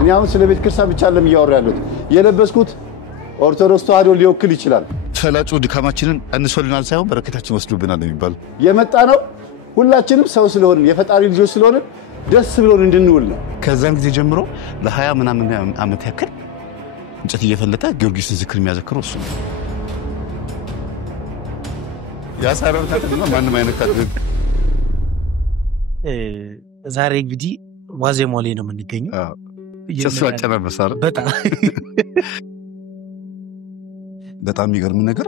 እኔ አሁን ስለ ቤተ ክርስቲያን ብቻ አይደለም እያወራ ያለሁት የለበስኩት ኦርቶዶክስ ተዋህዶ ሊወክል ይችላል ፈላጩ ድካማችንን አንሶልናል ሳይሆን በረከታችን ወስዶብናል የሚባል የመጣ ነው ሁላችንም ሰው ስለሆነ የፈጣሪ ልጆች ስለሆነ ደስ ብሎን እንድንውል ነው ከዛን ጊዜ ጀምሮ ለ20 ምናምን ዓመት ያክል እንጨት እየፈለጠ ጊዮርጊስን ዝክር የሚያዘክረው እሱ ነው ያሳረው ታጥና ማንንም አይነካት ዛሬ እንግዲህ ዋዜማው ላይ ነው የምንገኘው ተስፋ ጨረበሳር በጣም የሚገርም ነገር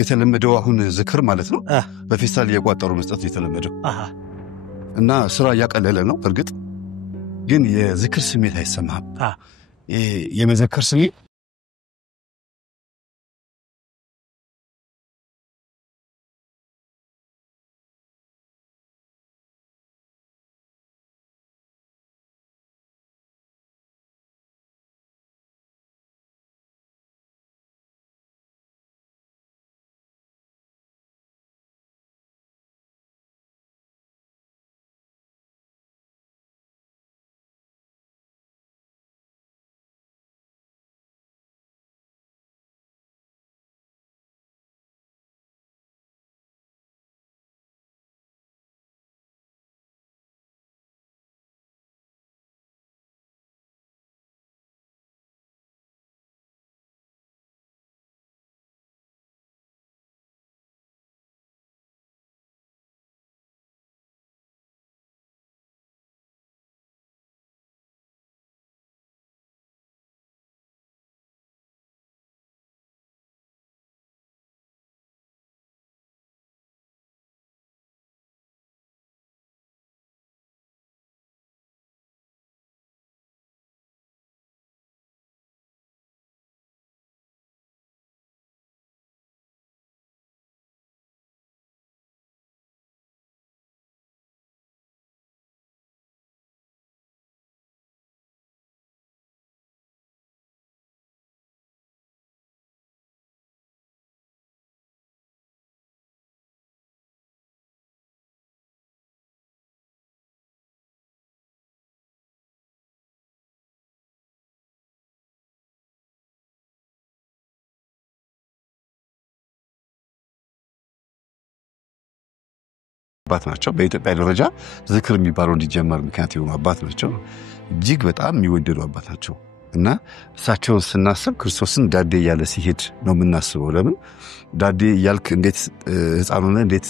የተለመደው አሁን ዝክር ማለት ነው በፌስታል እየቋጠሩ መስጠት የተለመደው እና ስራ ያቀለለ ነው በርግጥ ግን የዝክር ስሜት አይሰማም የመዘከር ስሜት አባት ናቸው በኢትዮጵያ ደረጃ ዝክር የሚባለው እንዲጀመር ምክንያት የሆኑ አባት ናቸው እጅግ በጣም የሚወደዱ አባት ናቸው እና እሳቸውን ስናስብ ክርስቶስን ዳዴ ያለ ሲሄድ ነው የምናስበው ለምን ዳዴ ያልክ እንዴት ህፃን ሆነ እንዴት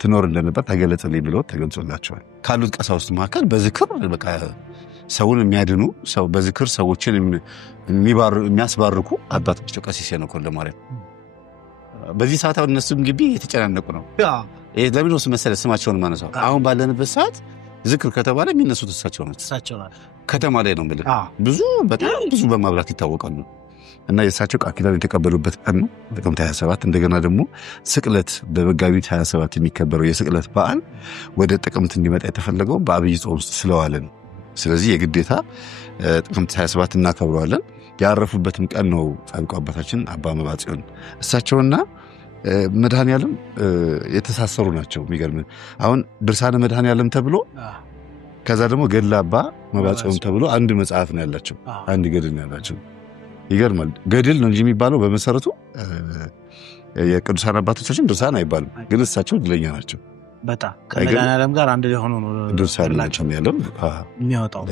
ትኖር እንደነበር ተገለጸልኝ ብለው ተገልጾላቸዋል ካሉት ቀሳውስት መካከል በዝክር በቃ ሰውን የሚያድኑ ሰው በዝክር ሰዎችን የሚያስባርኩ አባት ናቸው ቀሲስ ሄኖክ ወልደማርያም በዚህ ሰዓት አሁን እነሱም ግቢ የተጨናነቁ ነው ለምን ነው መሰለህ ስማቸውን ማነሳው አሁን ባለንበት ሰዓት ዝክር ከተባለ የሚነሱት እሳቸው ናቸው ከተማ ላይ ነው ማለት ብዙ በጣም ብዙ በማብራት ይታወቃሉ እና የእሳቸው ቃል ኪዳን የተቀበሉበት ቀን ነው ጥቅምት 27 እንደገና ደግሞ ስቅለት በመጋቢት 27 የሚከበረው የስቅለት በዓል ወደ ጥቅምት እንዲመጣ የተፈለገው በአብይ ጾም ውስጥ ስለዋለ ነው ስለዚህ የግዴታ ጥቅምት 27 እናከብረዋለን ያረፉበትም ቀን ነው ጻድቁ አባታችን አባ መባጽዮን እሳቸውና መድኃኔዓለም የተሳሰሩ ናቸው የሚገርም አሁን ድርሳነ መድኃኔዓለም ተብሎ ከዛ ደግሞ ገድለ አባ መባጽዮን ተብሎ አንድ መጽሐፍ ነው ያላቸው አንድ ገድል ነው ያላቸው ይገርማል ገድል ነው እንጂ የሚባለው በመሰረቱ የቅዱሳን አባቶቻችን ድርሳን አይባልም ግን እሳቸው ድለኛ ናቸው በጣም ከመድኃኔዓለም ጋር አንድ ላይ ሆኖ ነው ድርሳን ናቸው ያለው የሚያወጣው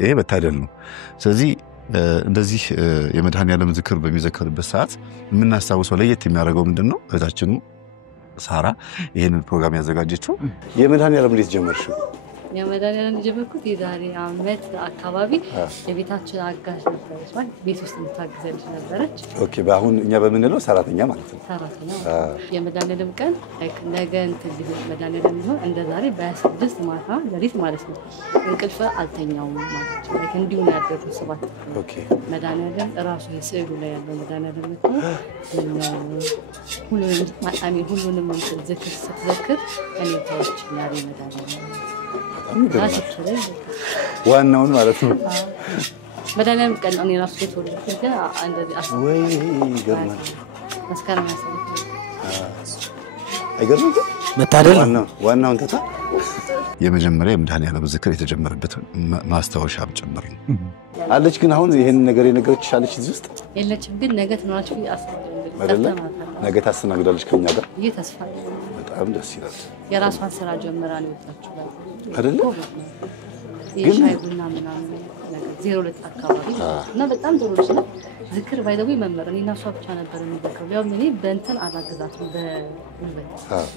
ይሄ በታደል ነው ስለዚህ እንደዚህ የመድኃኔዓለም ዝክር በሚዘከርበት ሰዓት የምናስታውሰው ለየት የሚያደርገው ምንድነው እህታችን ሳራ ይሄንን ፕሮግራም ያዘጋጀችው የመድኃኔዓለም እንዴት ጀመርሽው የመድኃኔዓለም ጀመርኩት የዛሬ ዓመት አካባቢ የቤታችን አጋዥ ነበረች ማለት ቤት ውስጥ የምታግዘኝ ነበረች ኦኬ በአሁን እኛ በመንለው ሰራተኛ ማለት ነው ሰራተኛ የመድኃኔዓለም ቀን ነገ እንትን መድኃኔዓለም ነው እንደ ዛሬ በ26 ማታ ሌሊት ማለት ነው እንቅልፍ አልተኛውም ማለት ነው እንዲሁ ነው ያደረኩት ሰባት ኦኬ መድኃኔዓለም ራሱ የስዕሉ ላይ ያለው መድኃኔዓለም ነው ሁሉንም ዝክር ስትዘክር እኔ ታውች ያለ መድኃኔዓለም ዋናውን ማለት ነው መድኃኔዓለም ቀን ነው ራሱ የተወለድኩት ግን እንደዚህ አስብ ወይ ገርማል መስከረም ያሰብኩት አይገርምም መታደል ዋናውን ተታ የመጀመሪያ የመድኃኔዓለም ዝክር የተጀመረበት ማስታወሻ ጭምር ነው። አለች ግን አሁን ይሄን ነገር የነገረችሽ አለች እዚህ ውስጥ የለችም ግን ነገ ትኖራችሁ አይደለ? ነገ ታስተናግዳለች ከኛ ጋር ተስፋ በጣም ደስ ይላል። የራሷን ስራ ጀምራ ነው የወጣችው አይደለ? ግን ሻይ ቡና ምናምን ነገር 02 አካባቢ እና በጣም ጥሩ ልጅ ነው። ዝክር ባይደው መመር እኔና እሷ ብቻ ነበር የሚዘክረው። ያው እኔ በእንትን አላገዛትም በጉልበት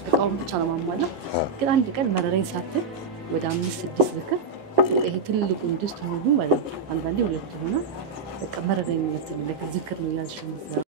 እቃውን ብቻ ነው ማሟላ። ግን አንድ ቀን መረረኝ ሳትል ወደ 5-6 ዝክር ይሄ ትልቁ ድስት ሙሉ ማለት አንዳንዴ ሁለት ሆነ በቃ መረረኝ የምትል ዝክር ነው ያልሽው።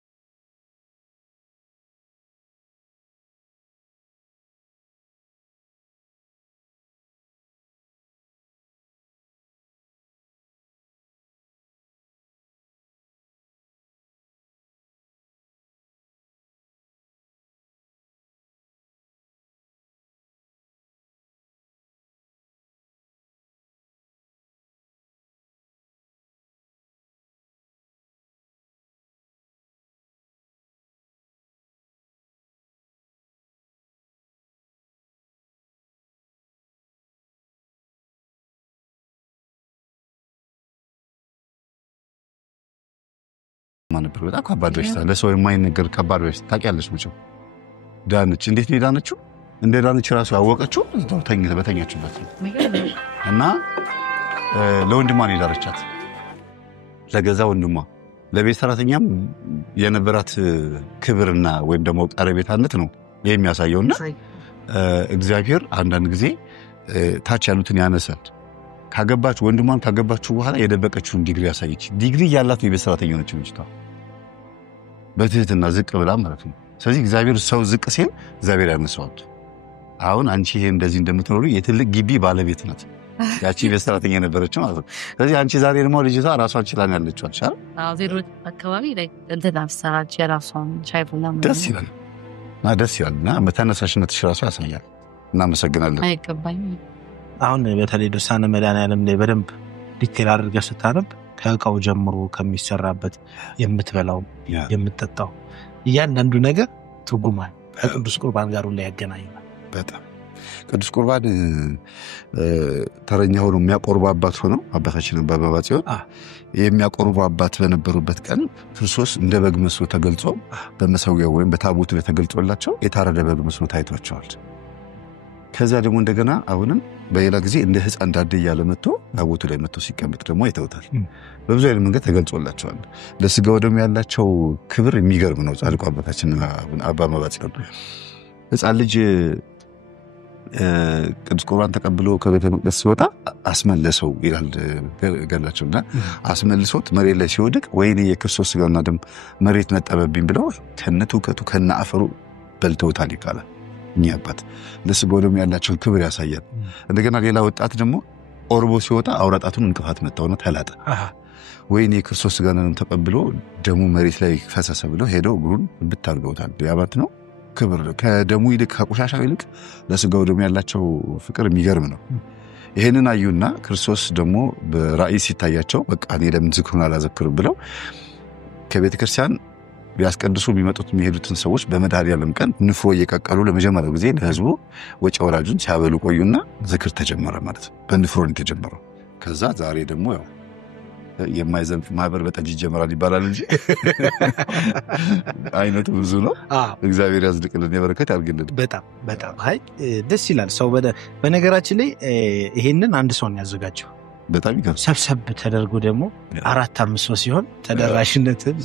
ነበር በጣም ከባድ በሽታ ለሰው የማይነገር ከባድ በሽታ ታውቂያለሽ መቼም ዳነች እንዴት ነው ዳነችው እንደ ዳነች ራሱ ያወቀችው እዛው በተኛችበት ነው እና ለወንድሟ ነው ዳረቻት ለገዛ ወንድሟ ለቤት ሰራተኛም የነበራት ክብርና ወይም ደግሞ ቀረቤታነት ነው የሚያሳየውና እግዚአብሔር አንዳንድ ጊዜ ታች ያሉትን ያነሳል ካገባች ወንድሟን ካገባችሁ በኋላ የደበቀችውን ዲግሪ ያሳየች ዲግሪ ያላት የቤት ሰራተኛ ነች ልጅቷ በትህትና ዝቅ ብላ ማለት ነው ስለዚህ እግዚአብሔር ሰው ዝቅ ሲል እግዚአብሔር ያነሳዋል አሁን አንቺ ይሄ እንደዚህ እንደምትኖሩ የትልቅ ግቢ ባለቤት ናት ያቺ ቤት ሰራተኛ ነበረች ማለት ነው ስለዚህ አንቺ ዛሬ ደግሞ ልጅቷ ራሷን ችላ ነው ያለችው አይደል አዎ 02 አካባቢ ላይ እንትን አፍሳች የራሷን ሻይ ቡና ደስ ይላል እና መተነሳሽነትሽ ራሱ ያሳያል እናመሰግናለን አይገባኝም አሁን በተለይ ድርሳነ መድኃኔዓለም ላይ በደንብ ዲቴል አድርገህ ስታነብ ከእቃው ጀምሮ ከሚሰራበት የምትበላው የምትጠጣው እያንዳንዱ ነገር ትርጉም አለው ከቅዱስ ቁርባን ጋር ላይ ያገናኛል በጣም ቅዱስ ቁርባን ተረኛ ሆኖ የሚያቆርቡ አባት ሆነው አባታችን በመባ ጽዮን የሚያቆርቡ አባት በነበሩበት ቀን ክርስቶስ እንደ በግ መስሎ ተገልጾ በመሰዊያው ወይም በታቦቱ ላይ ተገልጾላቸው የታረደ በግ መስሎ ታይቷቸዋል ከዛ ደግሞ እንደገና አሁንም በሌላ ጊዜ እንደ ሕፃን ዳዴ ያለ መጥቶ ታቦቱ ላይ መጥቶ ሲቀመጥ ደግሞ አይተውታል በብዙ አይነት መንገድ ተገልጾላቸዋል ለስጋው ደግሞ ያላቸው ክብር የሚገርም ነው ጻድቁ አባታችን አባ መባ ጽዮን ሕፃን ልጅ ቅዱስ ቁርባን ተቀብሎ ከቤተ መቅደስ ሲወጣ አስመለሰው ይላል ገላቸውና አስመልሶት መሬት ላይ ሲወድቅ ወይኔ የክርስቶስ ስጋውና ደም መሬት ነጠበብኝ ብለው ከነቱከቱ ከነአፈሩ በልተውታል ይባላል እኛ አባት ለስጋው ደግሞ ያላቸው ክብር ያሳያል እንደገና ሌላ ወጣት ደግሞ ኦርቦ ሲወጣ አውራጣቱን እንቅፋት መታውና ተላጠ ወይኔ የክርስቶስ ስጋውና ደም ተቀብሎ ደሙ መሬት ላይ ፈሰሰ ብለው ሄደው እግሩን ብታርገውታል ያባት ነው ክብር ከደሙ ይልቅ ከቆሻሻው ይልቅ ለስጋው ደሙ ያላቸው ፍቅር የሚገርም ነው ይሄንን አዩና ክርስቶስ ደግሞ በራእይ ሲታያቸው በቃ እኔ ለምን ዝክሩን አላዘክርም ብለው ከቤተክርስቲያን ቢያስቀድሱ የሚመጡት የሚሄዱትን ሰዎች በመድኃኔዓለም ቀን ንፍሮ እየቀቀሉ ለመጀመሪያ ጊዜ ለህዝቡ ወጪ ወራጁን ሲያበሉ ቆዩና ዝክር ተጀመረ ማለት ነው በንፍሮ ነው የተጀመረው ከዛ ዛሬ ደግሞ ያው የማይዘንፍ ማህበር በጠጅ ይጀምራል ይባላል እንጂ አይነቱ ብዙ ነው እግዚአብሔር ያዝልቅልን የበረከት ያርግልን በጣም አይ ደስ ይላል ሰው በነገራችን ላይ ይሄንን አንድ ሰው ነው ያዘጋጀው በጣም ይገርም ሰብሰብ ተደርጎ ደግሞ 4-5 ሰው ሲሆን ተደራሽነትን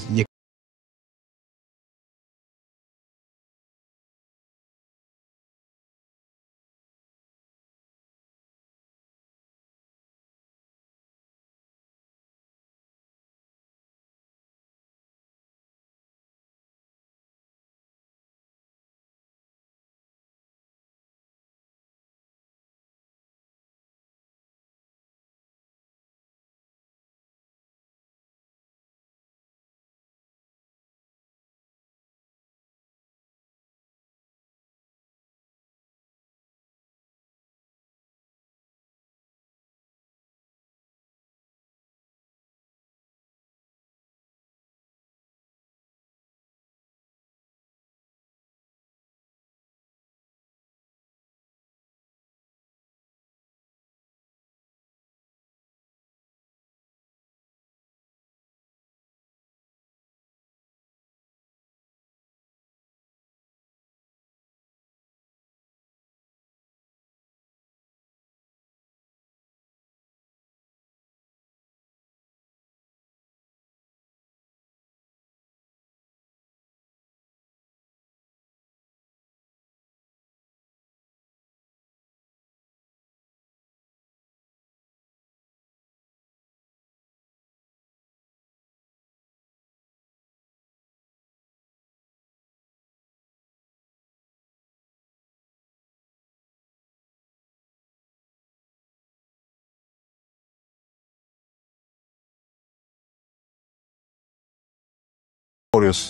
ጎርጎሪዮስ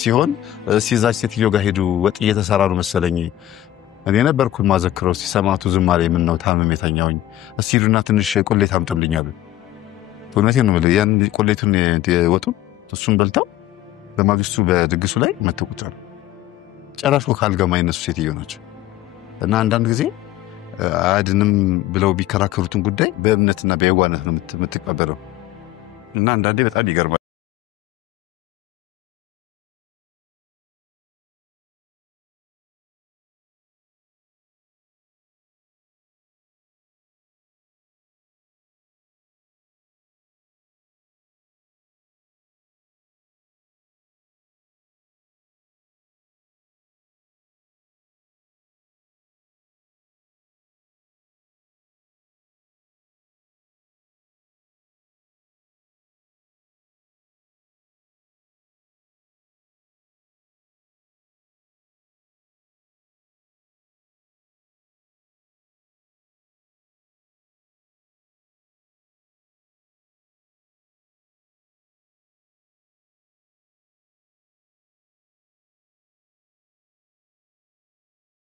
ሲሆን ሲዛች ሴትዮ ጋር ሄዱ ወጥ እየተሰራ ነው መሰለኝ እኔ ነበርኩ ማዘክረው ሲሰማቱ ዝማሬ ምን ነው ታመም የተኛውኝ እስቲዱና ትንሽ ቆሌት አምጥልኛል እውነቴን ነው ያን ቆሌቱን ወጡ እሱን በልተው በማግስቱ በድግሱ ላይ መተቁጫሉ ጨራሽ ካልገማ ይነሱ ሴትዮ ናቸው እና አንዳንድ ጊዜ አድንም ብለው ቢከራከሩትን ጉዳይ በእምነትና በየዋነት ነው የምትቀበለው እና አንዳንዴ በጣም ይገርማል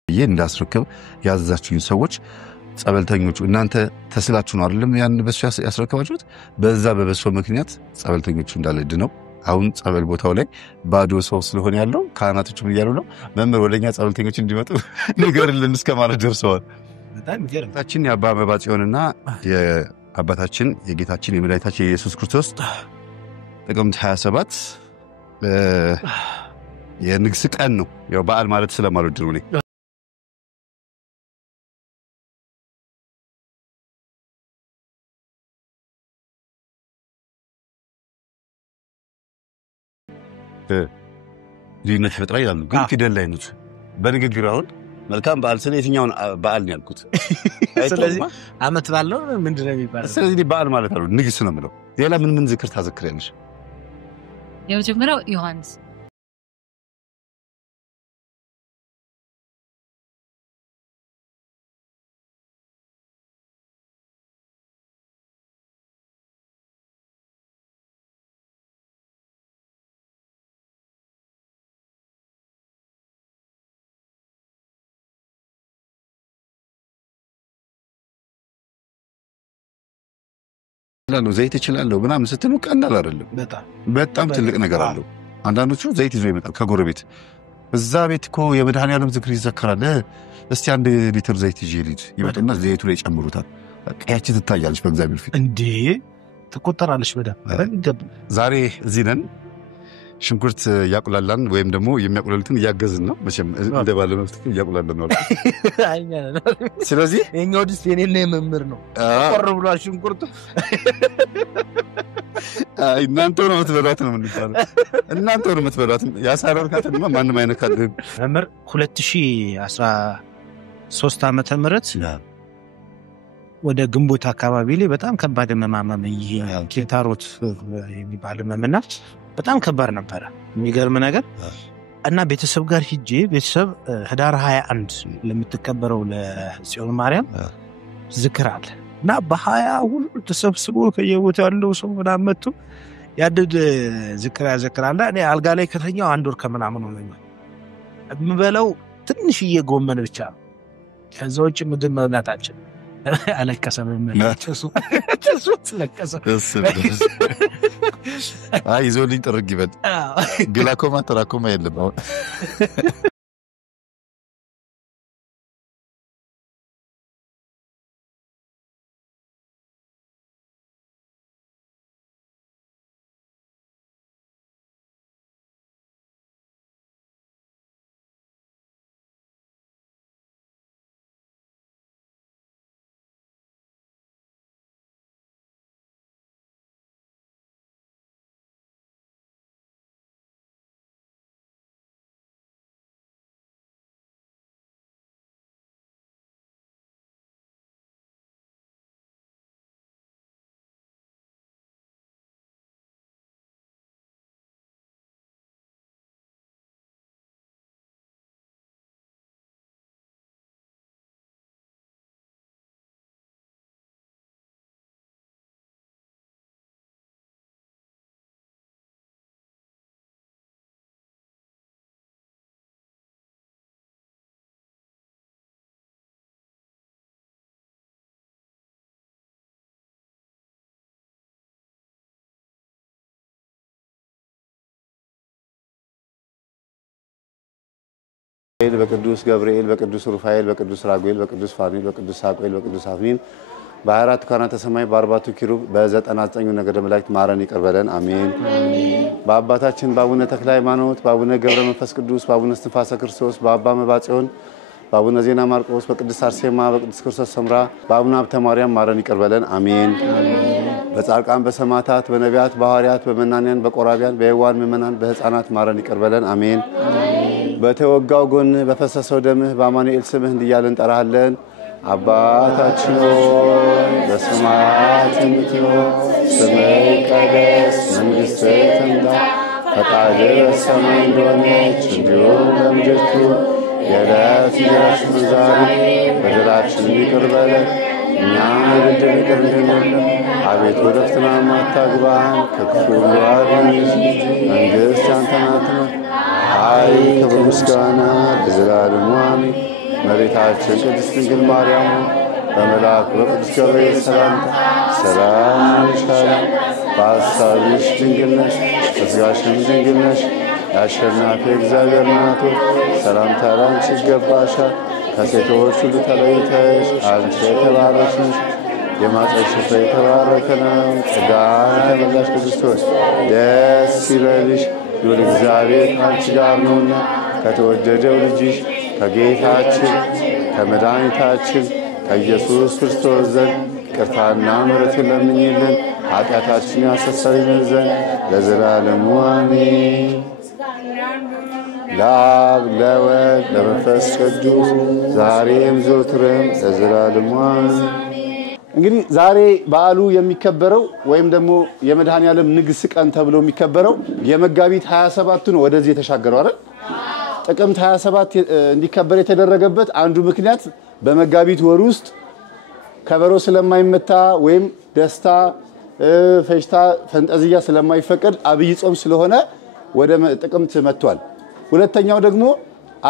እንዳስረከብ ያዛችሁኝ ሰዎች ጸበልተኞቹ እናንተ ተስላችሁ ነው አይደለም ያን በሱ ያስረከባችሁት በዛ በበሶ ምክንያት ጸበልተኞቹ እንዳለድ ነው አሁን ጸበል ቦታው ላይ ባዶ ሰው ስለሆነ ያለው ካህናቶቹ ምን ያሉ ነው መምህር ወደኛ ጸበልተኞች እንዲመጡ ንገርልን እስከማለት ደርሰዋል በጣም ይገርምታችን የአባ መባጽዮንና የአባታችን የጌታችን የመድኃኒታችን የኢየሱስ ክርስቶስ ጥቅምት 27 የንግስ ቀን ነው ያው በዓል ማለት ስለማልወድ ነው እኔ ልዩነት ይፈጥራል ይላሉ ግን ፊደል ላይ ነው በንግግር አሁን መልካም በዓል ስለ የትኛውን በዓል ነው ያልኩት ስለዚህ አመት በዓል ነው ምንድነው የሚባለው ስለዚህ በዓል ማለት ነው ንግስ ነው የምለው ሌላ ምን ዝክር ታዘክሪያለሽ የመጀመሪያው ዮሐንስ ነው ዘይት ይችላል ምናምን ስትሉ ቀላል አይደለም በጣም ትልቅ ነገር አለው አንዳንዶቹ ዘይት ይዞ ይመጣል ከጎረቤት እዛ ቤት እኮ የመድኃኒዓለም ዝክር ይዘከራል እስቲ 1 ሊትር ዘይት ይዤ ልሂድ ይመጡና ዘይቱ ላይ ጨምሩታል ቀያች ትታያለች በእግዚአብሔር ፊት እንዴ ትቆጠራለች በደንብ ዛሬ እዚህ ነን ሽንኩርት ያቁላላን ወይም ደግሞ የሚያቁላሉትን ያገዝን ነው መቼም እንደ ባለመብት ያቁላላን ነው አይኛ ነው ስለዚህ የኛው ዲስ የኔና የመምህር ነው ቆር ብሎ ሽንኩርት እናንተ ነው የምትበሏት ነው የምንባለው እናንተ ነው የምትበሏት ያሳረርካትና ማንም አይነካል መምህር 2013 ዓመተ ምህረት ወደ ግንቦት አካባቢ ላይ በጣም ከባድ መማመም ኬታሮት የሚባል መምና በጣም ከባድ ነበር የሚገርም ነገር እና ቤተሰብ ጋር ሂጄ ቤተሰብ ህዳር 21 ለምትከበረው ለጽዮን ማርያም ዝክር አለ እና በ20 ሁሉ ተሰብስቦ ከየቦታው ያለው ሰው ምናምን መጥቶ ያድድ ዝክር ያዘክራል እኔ አልጋ ላይ ከተኛው 1 ወር ከምናምን ሆነኝ የምበለው ትንሽዬ ጎመን ብቻ ከዛ ውጭ ምግብ መብላታችን አለቀሰ በመላቸሱ ለቀሰ ይዞልኝ ጥርግ ይበል ግላኮማ ተራኮማ የለም በቅዱስ ገብርኤል በቅዱስ ሩፋኤል በቅዱስ ራጉኤል በቅዱስ ፋኑኤል በቅዱስ ሳቁኤል በቅዱስ አፍኒን በ24 ካህናተ ሰማይ በ40 ኪሩብ በ99 ነገደ መላእክት ማረን ይቅር በለን አሜን። በአባታችን በአቡነ ተክለ ሃይማኖት በአቡነ ገብረ መንፈስ ቅዱስ በአቡነ እስትንፋሰ ክርስቶስ በአባ መባጽዮን በአቡነ ዜና ማርቆስ በቅድስት አርሴማ በቅድስት ክርስቶስ ሰምራ በአቡነ ሀብተ ማርያም ማረን ይቅር በለን አሜን። በጻድቃን በሰማዕታት በነቢያት በሐዋርያት በመናንያን በቆራቢያን በየዋሃን ምእመናን በሕፃናት ማረን ይቅር በለን አሜን። በተወጋው ጎን በፈሰሰው ደምህ በአማኑኤል ስምህ እንዲያለን እንጠራሃለን። አባታችን ሆይ በሰማያት የምትኖር ስምህ ይቀደስ መንግሥትህ ትምጣ ፈቃድህ በሰማይ እንደሆነች እንዲሁም በምድር ትሁን። የዕለት እንጀራችንን ዛሬ በደላችንን ይቅር በለን እኛም የበደሉንን ይቅር እንደምንል። አቤቱ ወደ ፈተና አታግባን ከክፉ ሁሉ አድነን እንጂ መንግሥት ያንተ ናትና ኃይል ክብር ምስጋና ለዘላለሙ አሜን። እመቤታችን ቅድስት ድንግል ማርያም በመልአኩ በቅዱስ ገብርኤል ሰላምታ ሰላም እንልሻለን። በሐሳብሽ ድንግል ነሽ በሥጋሽም ድንግል ነሽ። የአሸናፊ እግዚአብሔር እናት ሆይ ሰላምታ ላንቺ ይገባሻል። ከሴቶች ሁሉ ተለይተሽ አንቺ የተባረክሽ ነሽ። የማኅፀንሽ ፍሬ የተባረከ ነው። ጸጋን የሞላሽ ቅድስት ሆይ ደስ ይበልሽ ልዑል እግዚአብሔር ከአንቺ ጋር ነውና ከተወደደው ልጅሽ ከጌታችን ከመድኃኒታችን ከኢየሱስ ክርስቶስ ዘንድ ይቅርታና ምሕረትን ለምኝልን ኃጢአታችንን ያስተሰርይልን ዘንድ ለዘላለሙ አሜን። ለአብ ለወልድ ለመንፈስ ቅዱስ ዛሬም ዘወትርም ለዘላለሙ አሜን። እንግዲህ ዛሬ በዓሉ የሚከበረው ወይም ደግሞ የመድኃኔዓለም ንግስ ቀን ተብሎ የሚከበረው የመጋቢት 27 ነው። ወደዚህ የተሻገረው አይደል? ጥቅምት 27 እንዲከበር የተደረገበት አንዱ ምክንያት በመጋቢት ወር ውስጥ ከበሮ ስለማይመታ ወይም ደስታ ፈሽታ ፈንጠዝያ ስለማይፈቀድ አብይ ጾም ስለሆነ ወደ ጥቅምት መጥቷል። ሁለተኛው ደግሞ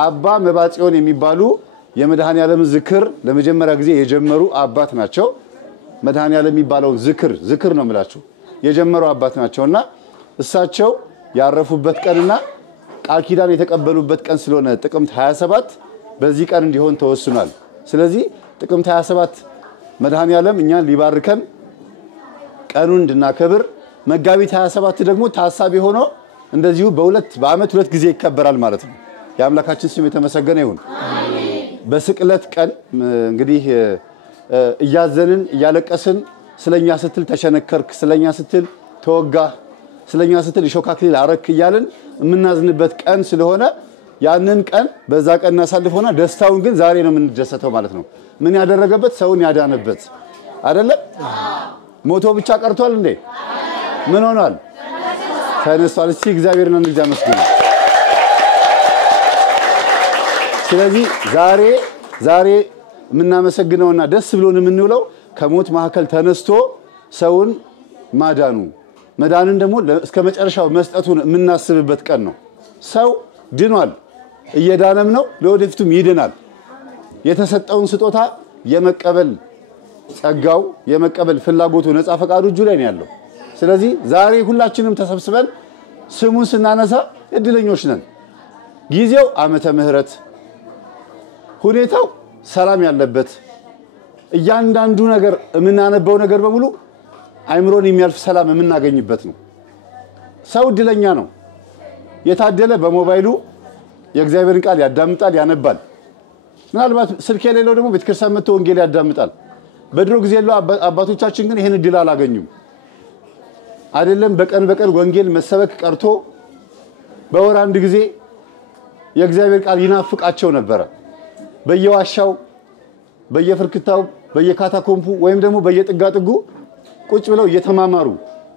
አባ መባጽዮን የሚባሉ የመድኃኔዓለም ዝክር ለመጀመሪያ ጊዜ የጀመሩ አባት ናቸው። መድኃኔዓለም የሚባለውን ዝክር ነው የምላችሁ የጀመሩ አባት ናቸውና እሳቸው ያረፉበት ቀንና ቃል ኪዳን የተቀበሉበት ቀን ስለሆነ ጥቅምት 27 በዚህ ቀን እንዲሆን ተወስኗል። ስለዚህ ጥቅምት 27 መድኃኔዓለም እኛን ሊባርከን ቀኑን እንድናከብር መጋቢት 27 ደግሞ ታሳቢ ሆኖ እንደዚሁ በዓመት ሁለት ጊዜ ይከበራል ማለት ነው። የአምላካችን ስም የተመሰገነ ይሁን። በስቅለት ቀን እንግዲህ እያዘንን እያለቀስን ስለኛ ስትል ተሸነከርክ ስለኛ ስትል ተወጋ ስለኛ ስትል እሾህ አክሊል አረክ እያልን የምናዝንበት ቀን ስለሆነ ያንን ቀን በዛ ቀን እናሳልፈውና ደስታውን ግን ዛሬ ነው የምንደሰተው ማለት ነው። ምን ያደረገበት ሰውን ያዳነበት አይደለ? ሞቶ ብቻ ቀርቷል እንዴ? ምን ሆኗል? ተነስቷል። እስቲ እግዚአብሔርን እንጃመስግን። ስለዚህ ዛሬ የምናመሰግነውና ደስ ብሎን የምንውለው ከሞት ማዕከል ተነስቶ ሰውን መዳንን ደግሞ እስከ መጨረሻው መስጠቱን የምናስብበት ቀን ነው። ሰው ድኗል፣ እየዳነም ነው፣ ለወደፊቱም ይድናል። የተሰጠውን ስጦታ የመቀበል ጸጋው የመቀበል ፍላጎቱ ነፃ ፈቃዱ እጁ ላይ ነው ያለው። ስለዚህ ዛሬ ሁላችንም ተሰብስበን ስሙን ስናነሳ እድለኞች ነን። ጊዜው ዓመተ ምህረት ሁኔታው ሰላም ያለበት እያንዳንዱ ነገር የምናነበው ነገር በሙሉ አይምሮን የሚያልፍ ሰላም የምናገኝበት ነው። ሰው እድለኛ ነው። የታደለ በሞባይሉ የእግዚአብሔርን ቃል ያዳምጣል ያነባል። ምናልባት ስልክ የሌለው ደግሞ ቤተክርስቲያን መጥቶ ወንጌል ያዳምጣል። በድሮ ጊዜ ያለው አባቶቻችን ግን ይሄን እድል አላገኙም። አይደለም በቀን ወንጌል መሰበክ ቀርቶ በወር አንድ ጊዜ የእግዚአብሔር ቃል ይናፍቃቸው ነበር። በየዋሻው በየፍርክታው በየካታኮምፑ ወይም ደግሞ በየጥጋጥጉ ቁጭ ብለው እየተማማሩ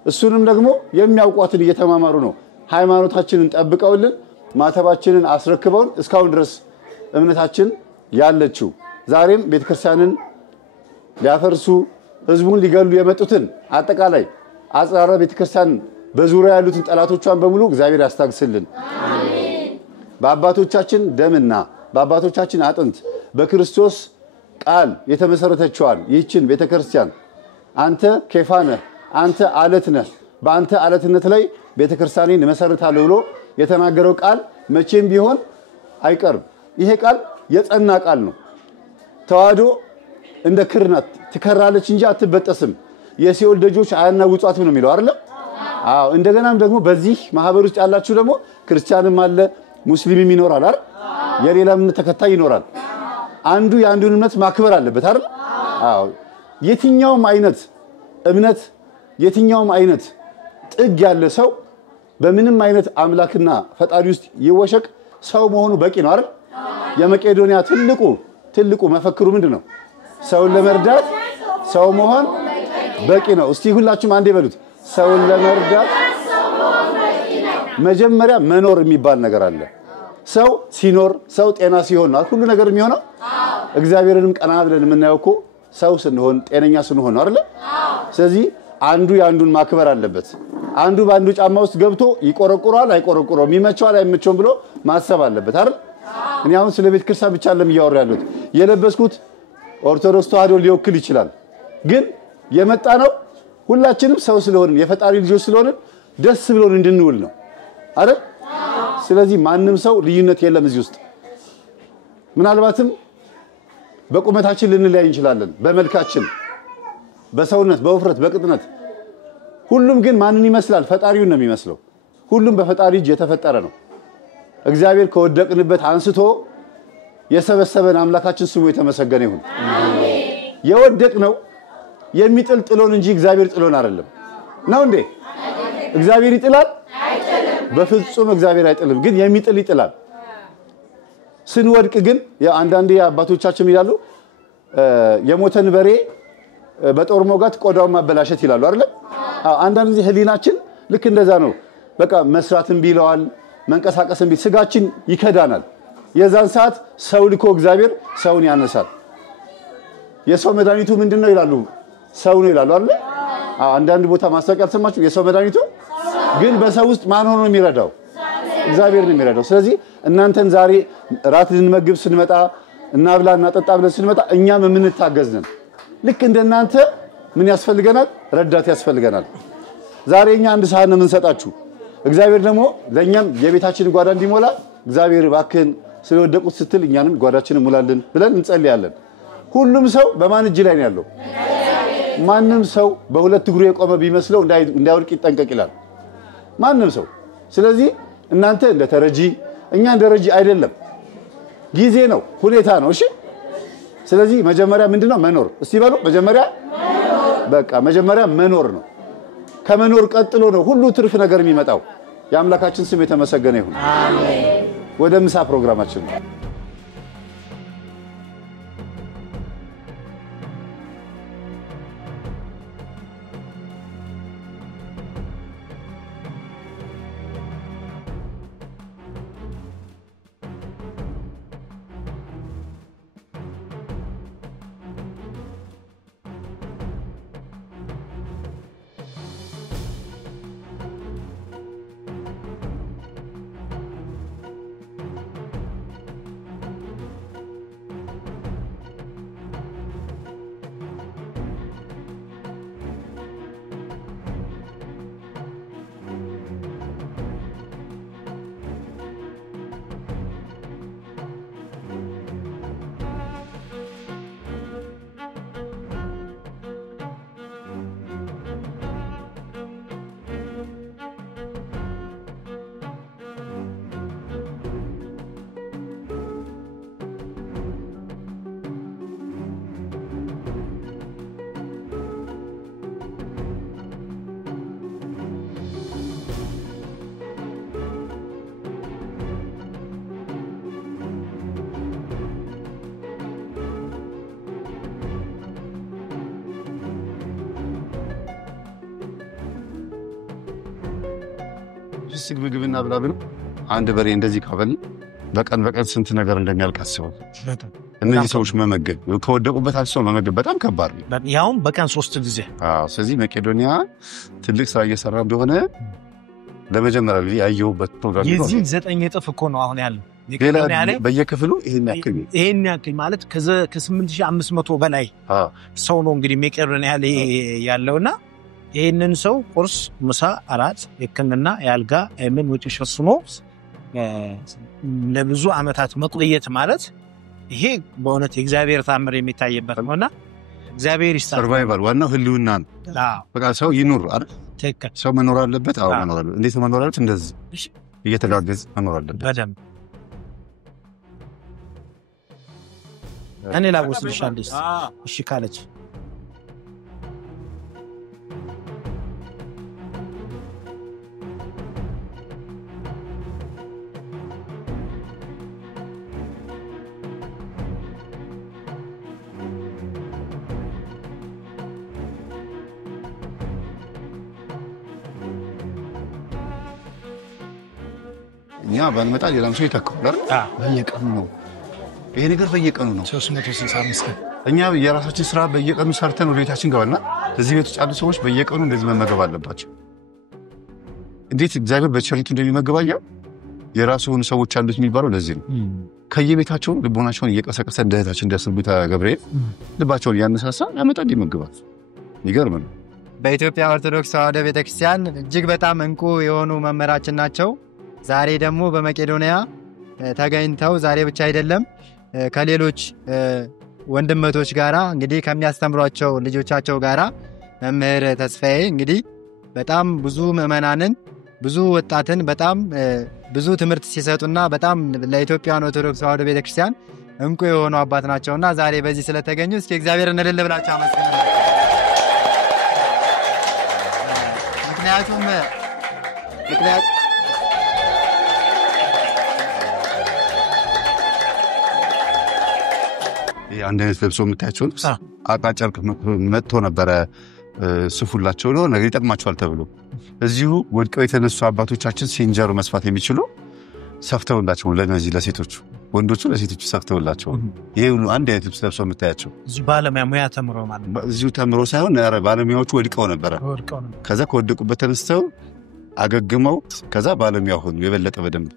እሱንም ደግሞ የሚያውቋትን እየተማማሩ ነው ሃይማኖታችንን ጠብቀውልን ማተባችንን አስረክበውን እስካሁን ድረስ እምነታችን ያለችው። ዛሬም ቤተክርስቲያንን ሊያፈርሱ ህዝቡን ሊገሉ የመጡትን አጠቃላይ አጽራረ ቤተክርስቲያን በዙሪያ ያሉትን ጠላቶቿን በሙሉ እግዚአብሔር ያስታግስልን። አሜን። በአባቶቻችን ደምና በአባቶቻችን አጥንት በክርስቶስ ቃል የተመሰረተችዋን ይህችን ቤተክርስቲያን አንተ ኬፋ ነህ፣ አንተ አለት ነህ፣ በአንተ አለትነት ላይ ቤተክርስቲያንን መሰረታለሁ ብሎ የተናገረው ቃል መቼም ቢሆን አይቀርም፣ ይሄ ቃል የጸና ቃል ነው። ተዋህዶ እንደ ክርናት ትከራለች እንጂ አትበጠስም። የሲኦል ደጆች አያናውጧትም ነው የሚለው አይደል? አዎ። እንደገናም ደግሞ በዚህ ማህበር ውስጥ ያላችሁ ደግሞ ክርስቲያንም አለ ሙስሊምም ይኖራል አይደል? የሌላም ተከታይ ይኖራል። አንዱ የአንዱን እምነት ማክበር አለበት አይደል? አዎ። የትኛውም አይነት እምነት የትኛውም አይነት ጥግ ያለ ሰው በምንም አይነት አምላክና ፈጣሪ ውስጥ ይወሸቅ ሰው መሆኑ በቂ ነው አይደል? የመቄዶንያ ትልቁ መፈክሩ ምንድነው? ሰውን ለመርዳት ሰው መሆን በቂ ነው። እስቲ ሁላችሁም አንዴ በሉት። ሰውን ለመርዳት መጀመሪያ መኖር የሚባል ነገር አለ። ሰው ሲኖር ሰው ጤና ሲሆን ነው ሁሉ ነገር የሚሆነው። እግዚአብሔርንም ቀና ብለን የምናየው እኮ ሰው ስንሆን ጤነኛ ስንሆን ነው አይደል? ስለዚህ አንዱ ያንዱን ማክበር አለበት። አንዱ ባንዱ ጫማ ውስጥ ገብቶ ይቆረቁራል አይቆረቁረውም ይመቸዋል አይመቸውም ብሎ ማሰብ አለበት አይደል? እኔ አሁን ስለ ቤተ ክርስቲያን ብቻ አይደለም እያወራ ያለሁት። የለበስኩት ኦርቶዶክስ ተዋህዶ ሊወክል ይችላል። ግን የመጣ ነው ሁላችንም ሰው ስለሆንን የፈጣሪ ልጆች ስለሆንን ደስ ብሎን እንድንውል ነው አይደል? ስለዚህ ማንም ሰው ልዩነት የለም እዚህ ውስጥ። ምናልባትም በቁመታችን ልንለያይ እንችላለን፣ በመልካችን፣ በሰውነት፣ በውፍረት፣ በቅጥነት። ሁሉም ግን ማንን ይመስላል? ፈጣሪውን ነው የሚመስለው። ሁሉም በፈጣሪ እጅ የተፈጠረ ነው። እግዚአብሔር ከወደቅንበት አንስቶ የሰበሰበን አምላካችን ስሙ የተመሰገነ ይሁን። አሜን። የወደቅነው የሚጥል ጥሎን እንጂ እግዚአብሔር ጥሎን አይደለም። ነው እንዴ? እግዚአብሔር ይጥላል? አይጥልም። በፍጹም እግዚአብሔር አይጥልም፣ ግን የሚጥል ይጥላል። ስንወድቅ ግን አንዳንዴ አባቶቻችን ይላሉ የሞተን በሬ በጦር ሞጋት ቆዳውን ማበላሸት ይላሉ አይደል? አንዳንድ ጊዜ ህሊናችን ልክ እንደዛ ነው። በቃ መስራትን ቢለዋል መንቀሳቀስን ቢል ስጋችን ይከዳናል። የዛን ሰዓት ሰው ልኮ እግዚአብሔር ሰውን ያነሳል። የሰው መድኃኒቱ ምንድነው ይላሉ? ሰው ነው ይላሉ አይደል? አንዳንድ ቦታ ማስታወቂያ አልሰማችሁ? የሰው መድኃኒቱ ግን በሰው ውስጥ ማን ሆኖ የሚረዳው? እግዚአብሔር ነው የሚረዳው። ስለዚህ እናንተን ዛሬ ራት ልንመግብ ስንመጣ እና ብላና ጠጣ ብለን ስንመጣ እኛም የምንታገዝ ነን። ልክ እንደናንተ ምን ያስፈልገናል? ረዳት ያስፈልገናል። ዛሬ እኛ አንድ ሳህን የምንሰጣችሁ እግዚአብሔር ደግሞ ለኛም የቤታችንን ጓዳ እንዲሞላ እግዚአብሔር እባክህን ስለወደቁት ስትል እኛንም ጓዳችንን ሙላልን ብለን እንጸልያለን። ሁሉም ሰው በማን እጅ ላይ ነው ያለው? ማንም ሰው በሁለት እግሩ የቆመ ቢመስለው እንዳይወድቅ ይጠንቀቅ ይላል ማንም ሰው። ስለዚህ እናንተ እንደ ተረጂ እኛ እንደ ረጂ አይደለም፣ ጊዜ ነው ሁኔታ ነው። እሺ ስለዚህ መጀመሪያ ምንድነው? መኖር። እስቲ በሉ መጀመሪያ በቃ መጀመሪያ መኖር ነው። ከመኖር ቀጥሎ ነው ሁሉ ትርፍ ነገር የሚመጣው። የአምላካችን ስም የተመሰገነ ይሁን። አሜን። ወደ ምሳ ፕሮግራማችን ስግ ምግብና ብላብን አንድ በሬ እንደዚህ ካበል በቀን ስንት ነገር እንደሚያልቃስው እነዚህ ሰዎች መመገብ ከወደቁበት አልሰው መመገብ በጣም ከባድ ነው። ያውም በቀን 3 ጊዜ። ስለዚህ መቄዶንያ ትልቅ ስራ እየሰራ እንደሆነ ለመጀመሪያ ጊዜ ያየሁበት ፕሮግራም ነው። የዚህ 9 እጥፍ እኮ ነው አሁን ያለው መቄዶንያ ላይ በየክፍሉ ይሄን ያክል ማለት ከ8500 በላይ ሰው ነው እንግዲህ መቄዶንያ ላይ ያለውና ይሄንን ሰው ቁርስ፣ ምሳ፣ አራት የክንና ያልጋ ምን ወጪ ሸፍኖ ለብዙ ዓመታት መቆየት ማለት ይሄ በእውነት የእግዚአብሔር ታምር የሚታየበት ነውና እግዚአብሔር ይስጣል። ሰርቫይቫል ዋናው ህልውና ነው። በቃ ሰው ይኑር አይደል? ትክክል። ሰው መኖር አለበት። አዎ መኖር አለበት። እንዴት መኖር አለበት? እንደዚህ እየተጋገዘ መኖር አለበት በደንብ። እኔ ላወስልሻለሁ እሺ ካለች እኛ ባንመጣ ሌላም ሰው ይተካል። በየቀኑ ነው ይሄ ነገር፣ በየቀኑ ነው 365 እኛ የራሳችን ስራ በየቀኑ ሰርተን ወደ ቤታችን ገባና እዚህ ቤት ውስጥ ያሉ ሰዎች በየቀኑ እንደዚህ መመገብ አለባቸው። እንዴት እግዚአብሔር በቸሪቱ እንደሚመገባየው የራሱን ሰዎች አሉት የሚባለው ለዚህ ነው። ከየቤታቸው ልቦናቸውን እየቀሰቀሰ እንደታችን እንዳስቡታ ገብርኤል ልባቸውን ያነሳሳ ያመጣል ይመገባል። ይገርም ነው። በኢትዮጵያ ኦርቶዶክስ ተዋሕዶ ቤተክርስቲያን እጅግ በጣም እንቁ የሆኑ መምህራችን ናቸው። ዛሬ ደግሞ በመቄዶንያ ተገኝተው ዛሬ ብቻ አይደለም ከሌሎች ወንድመቶች ጋራ እንግዲህ ከሚያስተምሯቸው ልጆቻቸው ጋራ መምህር ተስፋዬ እንግዲህ በጣም ብዙ ምዕመናንን ብዙ ወጣትን በጣም ብዙ ትምህርት ሲሰጡና በጣም ለኢትዮጵያ ኦርቶዶክስ ተዋሕዶ ቤተክርስቲያን እንቁ የሆኑ አባት ናቸውና ዛሬ በዚህ ስለተገኙ እስኪ እግዚአብሔር እንልል ብላችሁ አመስግናለሁ። ምክንያቱም አንድ አይነት ለብሶ የምታያቸውን አቃጨርቅ መጥቶ ነበረ ስፉላቸው ነው ነገር ይጠቅማቸዋል ተብሎ እዚሁ ወድቀው የተነሱ አባቶቻችን ሲንጀሩ መስፋት የሚችሉ ሰፍተውላቸው ለነዚህ ለሴቶቹ ወንዶቹ ለሴቶቹ ሰፍተውላቸው ይሄ ሁሉ አንድ አይነት ልብስ ለብሶ የምታያቸው እዚሁ ባለሙያ ሙያ ተምሮ ማለት ነው። እዚሁ ተምሮ ሳይሆን ባለሙያዎቹ ወድቀው ነበረ። ከዛ ከወደቁበት ተነስተው አገግመው ከዛ ባለሙያ ሆኑ የበለጠ በደንብ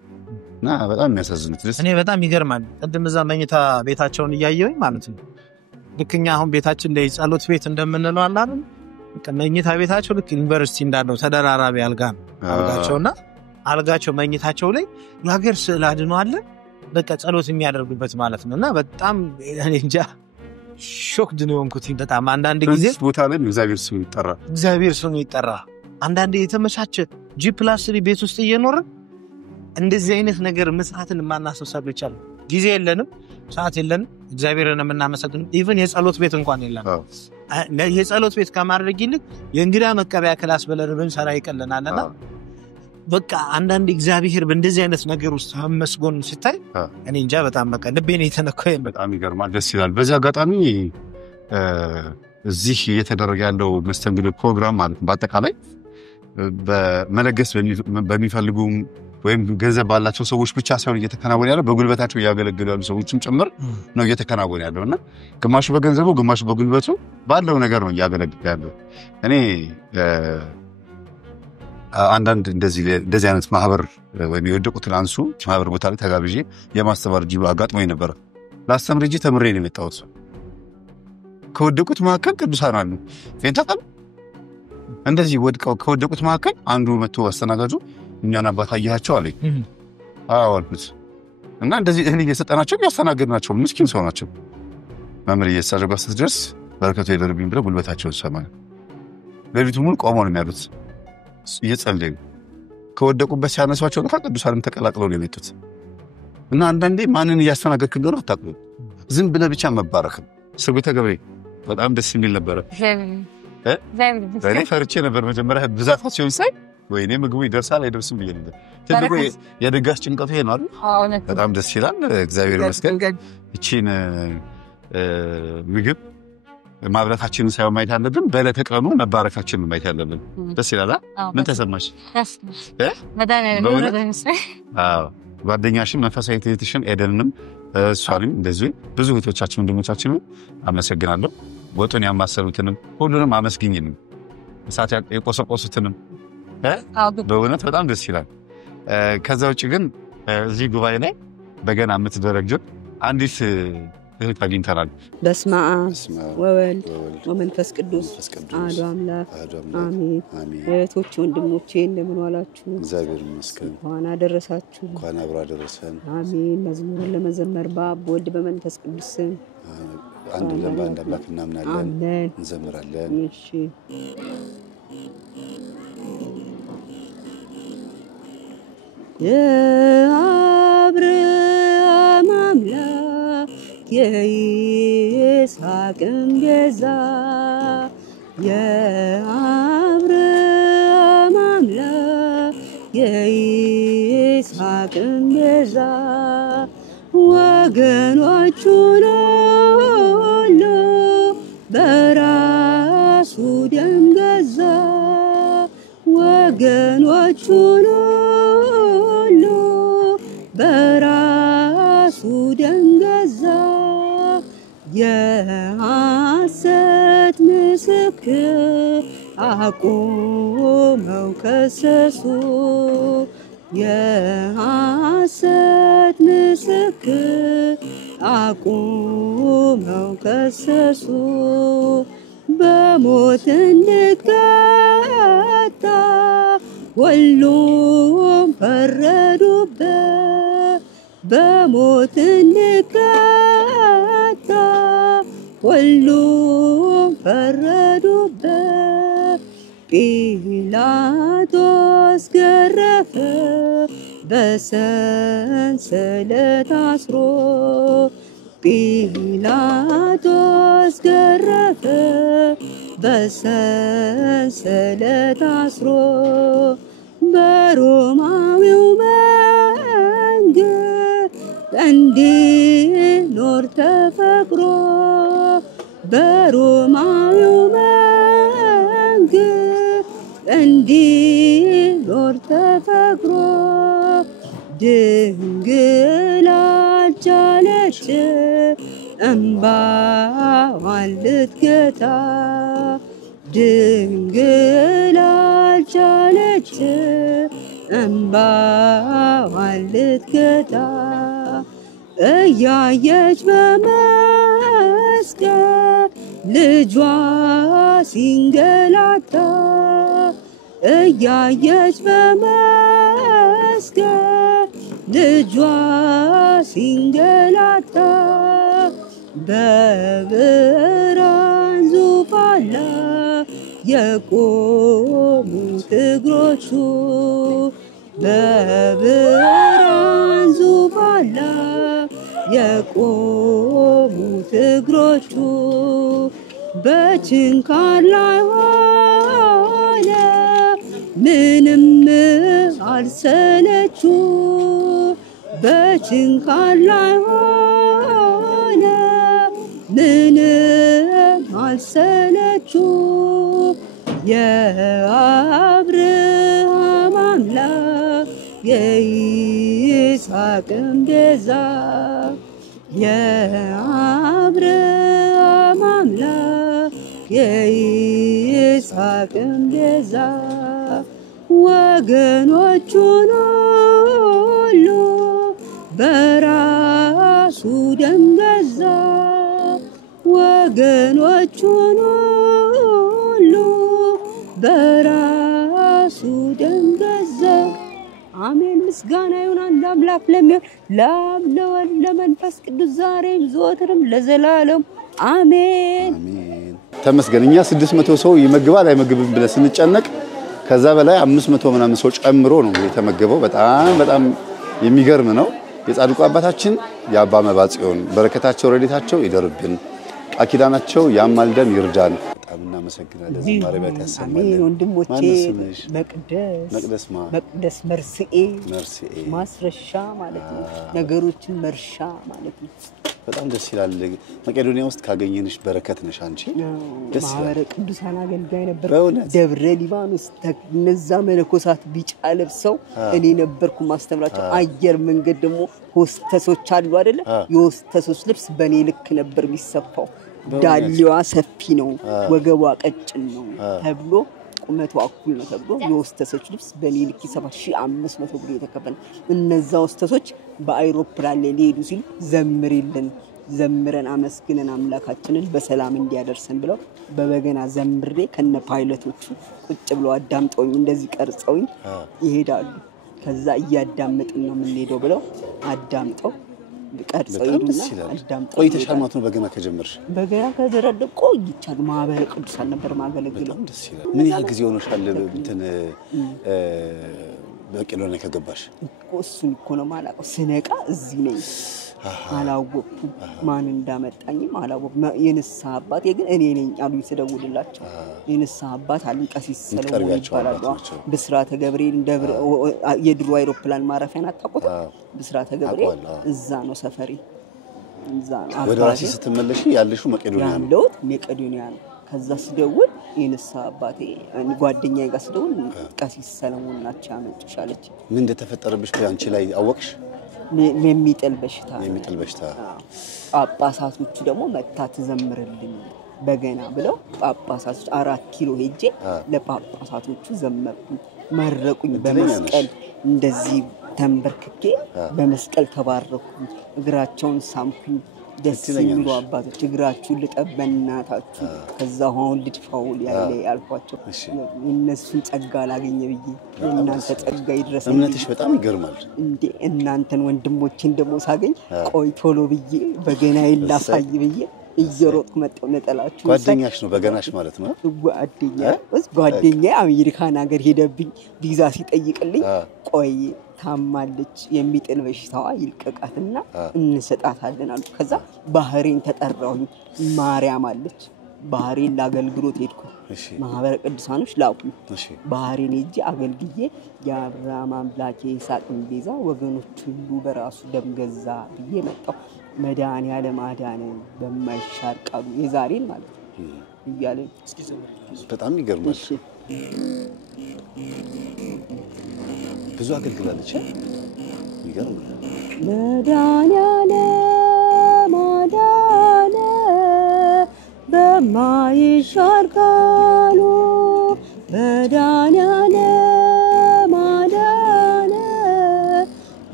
እና በጣም የሚያሳዝኑት ደስ እኔ በጣም ይገርማል። ቅድም እዛ መኝታ ቤታቸውን እያየሁኝ ማለት ነው ልክኛ አሁን ቤታችን ላይ ጸሎት ቤት እንደምንለው አለ አይደል? መኝታ ቤታቸው ልክ ዩኒቨርሲቲ እንዳለው ተደራራቢ አልጋ ነው አልጋቸውና አልጋቸው መኝታቸው ላይ የሀገር ስዕል አድኖ አለ በቃ ጸሎት የሚያደርጉበት ማለት ነውና በጣም እኔ እንጃ ሾክ ድነው እንኩት በጣም አንዳንድ ጊዜ ቦታ ላይ እግዚአብሔር ስሙ ይጠራ አንዳንድ የተመቻቸ G+3 ቤት ውስጥ እየኖርን እንደዚህ አይነት ነገር መስራትን ማናሰሳብ ይቻላል። ጊዜ የለንም፣ ሰዓት የለንም፣ እግዚአብሔርን የምናመሰግነው ኢቭን የጸሎት ቤት እንኳን የለንም። የጸሎት ቤት ከማድረግ ይልቅ የእንግዳ መቀበያ ክላስ ብለን ብንሰራ ይቀለናልና በቃ አንዳንድ እግዚአብሔር በእንደዚህ አይነት ነገር ውስጥ መስጎን ሲታይ እኔ እንጃ በጣም በቃ ልቤን የተነካው በጣም ይገርማል። ደስ ይላል። በዚህ አጋጣሚ እዚህ እየተደረገ ያለው መስተንግዶ ፕሮግራም ማለት በአጠቃላይ በመለገስ በሚፈልጉ ወይም ገንዘብ ባላቸው ሰዎች ብቻ ሳይሆን እየተከናወነ ያለው በጉልበታቸው ያገለግሉ ያሉ ሰዎችም ጭምር ነው እየተከናወነ ያለውና ግማሹ በገንዘቡ ግማሹ በጉልበቱ ባለው ነገር ነው እያገለገለ ያለው። እኔ አንዳንድ እንደዚህ አይነት ማህበር ወይም የወደቁትን አንሱ ማህበር ቦታ ላይ ተጋብዤ የማስተማር ጅሉ አጋጥሞኝ ነበር። ላስተምር እንጂ ተምሬ ነው የመጣሁት። ከወደቁት መካከል ቅዱሳን አሉ። ፈንታቀል እንደዚህ ወድቀው ከወደቁት መካከል አንዱ መጥቶ አስተናጋጁ እኛን አባት አያቸው አለኝ። አልኩት እና እንደዚህ እህል እየሰጠናቸው ያስተናገድናቸው ምስኪን ሰው ናቸው። መምህር እየተሳጀባ ስትደርስ በረከቱ ይደርብኝ ብለው ጉልበታቸውን ሰማን። ለሊቱ ሙሉ ቆመው ነው የሚያሉት እየጸለዩ ከወደቁበት ሲያነሷቸው ነው ቅዱሳንም ተቀላቅለው ነው የመጡት። እና አንዳንዴ ማንን እያስተናገድክ እንደሆነ አታውቅም። ዝም ብለህ ብቻ መባረክ ስርጉተ ገብሬ በጣም ደስ የሚል ነበረ። እኔ ፈርቼ ነበር መጀመሪያ ብዛታት ሲሆን ሳይ ወይኔ ምግቡ ይደርሳል አይደርስም ብዬ ነበር። ትልቁ የደጋስ ጭንቀቱ ይሄ ነው አይደል? በጣም ደስ ይላል። እግዚአብሔር ይመስገን። እቺን ምግብ ማብራታችንን ሳይሆን ማየት አለብን፣ በዕለተ ቀኑ መባረካችንን ማየት አለብን። ደስ ይላል። ምን ተሰማሽ? ጓደኛሽን መንፈሳዊ እህትሽን ኤደንንም እሷንም እንደዚሁ ብዙ እህቶቻችን ወንድሞቻችንን አመሰግናለሁ። ወጡን ያማሰሉትንም ሁሉንም አመስግኝንም እሳት የቆሰቆሱትንም በእውነት በጣም ደስ ይላል። ከዛ ውጭ ግን እዚህ ጉባኤ ላይ በገና የምትደረግጁት አንዲት እህት አግኝተናል። በስመ አብ ወወልድ ወመንፈስ ቅዱስ አሐዱ አምላክ አሜን። እህቶች ወንድሞቼ እንደምን ዋላችሁ? እግዚአብሔር ይመስገን። እንኳን አደረሳችሁ። እንኳን አብሮ አደረሰን። አሜን። መዝሙርን ለመዘመር በአብ በወልድ በመንፈስ ቅዱስ አንድ ለባንድ አምላክ እናምናለን፣ አሜን፣ እንዘምራለን። እሺ የአብርሃም አምላክ የይስሐቅም ቤዛ የአብርሃም አምላክ የይስሐቅም ቤዛ ወገኖቹን ሁሉ በራሱ ደም ገዛ ወገኖቹን ሁሉ በራሱ ደም ገዛ የሐሰት ምስክር አቆመው ከሰሱ የሐሰት ምስክር አቆመው ከሰሱ በሞት እንድቀጣ ሁሉም ፈረዱበት በሞት እንድቀጣ ሁሉም ፈረዱበት ጲላጦስ ገረፈ በሰንሰለት አስሮ ጲላጦስ ገረፈ በሰንሰለት አስሮ በሮማዊው መንገድ እንዲኖር ተፈቅሮ በሮማዊው መንገድ እንዲኖር ተፈቅሮ ድንግል አልቻለች እንባዋን ልትገታ ድንግል አልቻለች እንባዋን ልትገታ እያየች በመስቀል ልጇ ሲንገላታ እያየች በመስቀል ልጇ ሲንገላታ በብርሃን ዙፋን ላይ የቆሙት እግሮቹ በብርሃን ዙፋን ላይ የቆሙት እግሮቹ በችንካር ላይ ሆነ ምንም አልሰለቹ በችንካር ላይ ሆነ ምንም አልሰለቹ የአብርሃም አምላክ የይስሐቅም ቤዛ የአብርሃም አምላክ የይስሐቅም ቤዛ ወገኖቹን ሁሉ በራሱ ደም ገዛ ወገኖቹን ሁሉ በራሱ ደም ገዛ። አሜን። ምስጋና ይሁን አንድ አምላክ ለሚሆን ለአብ ለወልድ ለመንፈስ ቅዱስ ዛሬም ዘወትርም ለዘላለም አሜን። ተመስገን። እኛ 600 ሰው ይመግባል አይመግብም ብለን ስንጨነቅ ከዛ በላይ 500 ምናምን ሰው ጨምሮ ነው የተመገበው። በጣም የሚገርም ነው። የጻድቁ አባታችን የአባ መባጽዮን በረከታቸው ረድኤታቸው ይደርብን፣ ቃል ኪዳናቸው ያማልደን ይርዳን። በጣም እናመሰግናለን። ማረቢያት ያሰማልን። ወንድሞቼ መቅደስ መርስኤ ማስረሻ ማለት ነው። ነገሮችን መርሻ ማለት ነው። በጣም ደስ ይላል። መቄዶንያ ውስጥ ካገኘንሽ በረከት ነሽ አንቺ። ደስ ይላል። ማህበረ ቅዱሳን አገልጋይ ነበር። ደብረ ሊባኖስ እነዛ መነኮሳት ቢጫ ለብሰው እኔ ነበርኩ ማስተምራቸው። አየር መንገድ ደግሞ ሆስተሶች አሉ አይደለ? የሆስተሶች ልብስ በኔ ልክ ነበር የሚሰፋው። ዳሌዋ ሰፊ ነው፣ ወገቧ ቀጭን ነው ተብሎ ቁመቷ እኩል ነው ተብሎ የሆስተሶች ልብስ በኔ ልክ 7500 ብር የተከፈለ። እነዛ ሆስተሶች በአይሮፕላን ላይ ሊሄዱ ሲሉ ዘምሪልን ዘምረን አመስግነን አምላካችንን በሰላም እንዲያደርሰን ብለው በበገና ዘምሬ ከነ ፓይለቶቹ ቁጭ ብለው አዳምጠውኝ እንደዚህ ቀርጸውኝ ይሄዳሉ። ከዛ እያዳመጥን ነው የምንሄደው ብለው አዳምጠው ቀርጸው ይሉና አዳምጠው ቆይተሻል ማለት ነው። በገና ከጀመርሽ በገና ከጀመረ ቆይቻለሁ። ማህበረ ቅዱሳን ነበር ማገለግለው። ምን ያህል ጊዜ ሆኖሻል እንትን በቄዶንያ ከገባሽ? እሱን እኮ ነው የማላውቀው። ስነቃ እዚህ ነኝ አላወቅኩም። ማን እንዳመጣኝም አላወቅኩም። የንስሐ አባቴ ግን እኔ ነኝ አሉኝ ስደውልላቸው። የንስሐ አባት አሉኝ ቀሲስ ሰለሞን ይባላሉ። ብስራተ ገብርኤል የድሮ አይሮፕላን ማረፊያን አታውቁት? ብስራተ ገብርኤል እዛ ነው ሰፈሬ። እዛ ነው። ወደ ራስሽ ስትመለሺ ያለሽው መቄዶንያ ነው? ያለሁት መቄዶንያ ነው። ከዛ ስደውል የንስሐ አባቴ ጓደኛዬ ጋር ስደውል ቀሲስ ሰለሞን ናቸው ያመጡሽ አለች። ምን እንደተፈጠረብሽ አንቺ ላይ አወቅሽ? የሚጥል በሽታ ጳጳሳቶቹ ደግሞ መታ ትዘምርልኝ በገና ብለው ጳጳሳቶች 4 ኪሎ ሄጄ ለጳጳሳቶቹ ዘመርኩኝ። መረቁኝ በመስቀል እንደዚህ ተንበርክኬ በመስቀል ተባረኩኝ። እግራቸውን ሳምኩኝ። ደስ የሚሉ አባቶች እግራችሁን ልጠበናታችሁ ከዛ አሁን ልድፋው ያለ ያልኳቸው እነሱን ጸጋ ላገኘ ብዬ እናንተ ጸጋ ይድረስ። እምነትሽ በጣም ይገርማል እንዴ! እናንተን ወንድሞችን ደሞ ሳገኝ ቆይ ቶሎ ብዬ በገናዬን ላሳይ ብዬ እየሮጥኩ መጣሁ። ነጠላችሁ ጓደኛሽ ነው በገናሽ ማለት ነው? ጓደኛዬ አሜሪካን ሀገር ሄደብኝ ቪዛ ሲጠይቅልኝ ቆይ ታማለች የሚጥል በሽታዋ ይልቀቃትና እንሰጣታለን አሉ። ከዛ ባህሬን ተጠራሁኝ። ማርያም አለች ባህሬን ለአገልግሎት ሄድኩ። ማህበረ ቅዱሳኖች ላኩኝ። ባህሬን ሄጄ አገልግዬ የአብርሃም አምላክ የይስሐቅም ቤዛ ወገኖች ሁሉ በራሱ ደም ገዛ ብዬ መጣሁ። መድኃኒዓለም አዳነን በማይሻር ቃሉ የዛሬን ማለት እያለኝ በጣም ይገርማል። ብዙ አገልግላለች። ይገርማል። መድኃኒዓለም አዳነ በማይሻር ቃሉ መድኃኒዓለም አዳነ